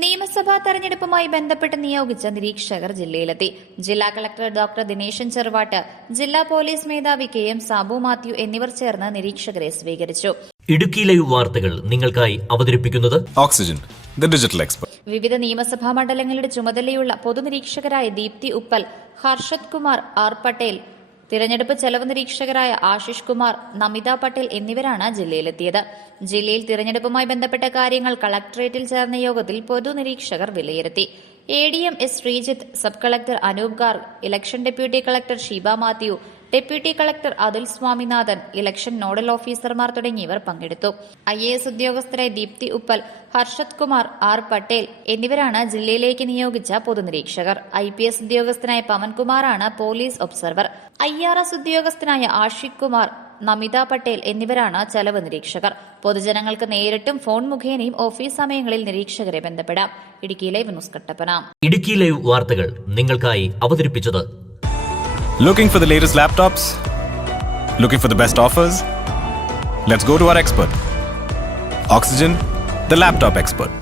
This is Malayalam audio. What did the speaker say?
നിയമസഭാ തെരഞ്ഞെടുപ്പുമായി ബന്ധപ്പെട്ട് നിയോഗിച്ച നിരീക്ഷകർ ജില്ലയിലെത്തി. ജില്ലാ കളക്ടർ ഡോക്ടർ ദിനേശൻ ചെറുവാട്ട്, ജില്ലാ പോലീസ് മേധാവി KM സാബു മാത്യു എന്നിവർ ചേർന്ന് നിരീക്ഷകരെ സ്വീകരിച്ചു. ഇടുക്കി ലൈവ് വാർത്തകൾ നിങ്ങൾക്കായി അവതരിപ്പിക്കുന്നത് ഓക്സിജൻ, ദി ഡിജിറ്റൽ എക്സ്പെർട്ട്. വിവിധ നിയമസഭാ മണ്ഡലങ്ങളുടെ ചുമതലയുള്ള പൊതുനിരീക്ഷകരായ ദീപ്തി ഉപ്പൽ, ഹർഷത് കുമാർ R പട്ടേൽ, തിരഞ്ഞെടുപ്പ് ചെലവ് നിരീക്ഷകരായ ആശിഷ് കുമാർ, നമിത പട്ടേൽ എന്നിവരാണ് ജില്ലയിലെത്തിയത്. ജില്ലയിൽ തിരഞ്ഞെടുപ്പുമായി ബന്ധപ്പെട്ട കാര്യങ്ങൾ കളക്ടറേറ്റിൽ ചേർന്ന യോഗത്തിൽ പൊതുനിരീക്ഷകർ വിലയിരുത്തി. ADM S Sreejith, sub collector Anoop Garg, election deputy collector Sheeba Mathew, deputy collector Athul Swaminathan, election nodal ഓഫീസർമാർ തുടങ്ങിയവർ പങ്കെടുത്തു. IAS ഉദ്യോഗസ്ഥരായ ദീപ്തി ഉപ്പൽ, ഹർഷത് കുമാർ R പട്ടേൽ എന്നിവരാണ് ജില്ലയിലേക്ക് നിയോഗിച്ച പൊതുനിരീക്ഷകർ. IPS ഉദ്യോഗസ്ഥനായ പവൻകുമാറാണ് പോലീസ് ഒബ്സർവർ. IRS ഉദ്യോഗസ്ഥനായ ആഷിഖ് കുമാർ, നമിത പട്ടേൽ എന്നിവരാണ് ചെലവ് നിരീക്ഷകർ. പൊതുജനങ്ങൾക്ക് നേരിട്ടും ഫോൺ മുഖേനയും ഓഫീസ് സമയങ്ങളിൽ നിരീക്ഷകരെ ബന്ധപ്പെടാം. Idukki live news Kattappana. Idukki live വാർത്തകൾ നിങ്ങൾക്കായി അവതരിപ്പിച്ചത് Looking for the latest laptops? Looking for the best offers? Let's go to our expert. Oxygen, the laptop expert.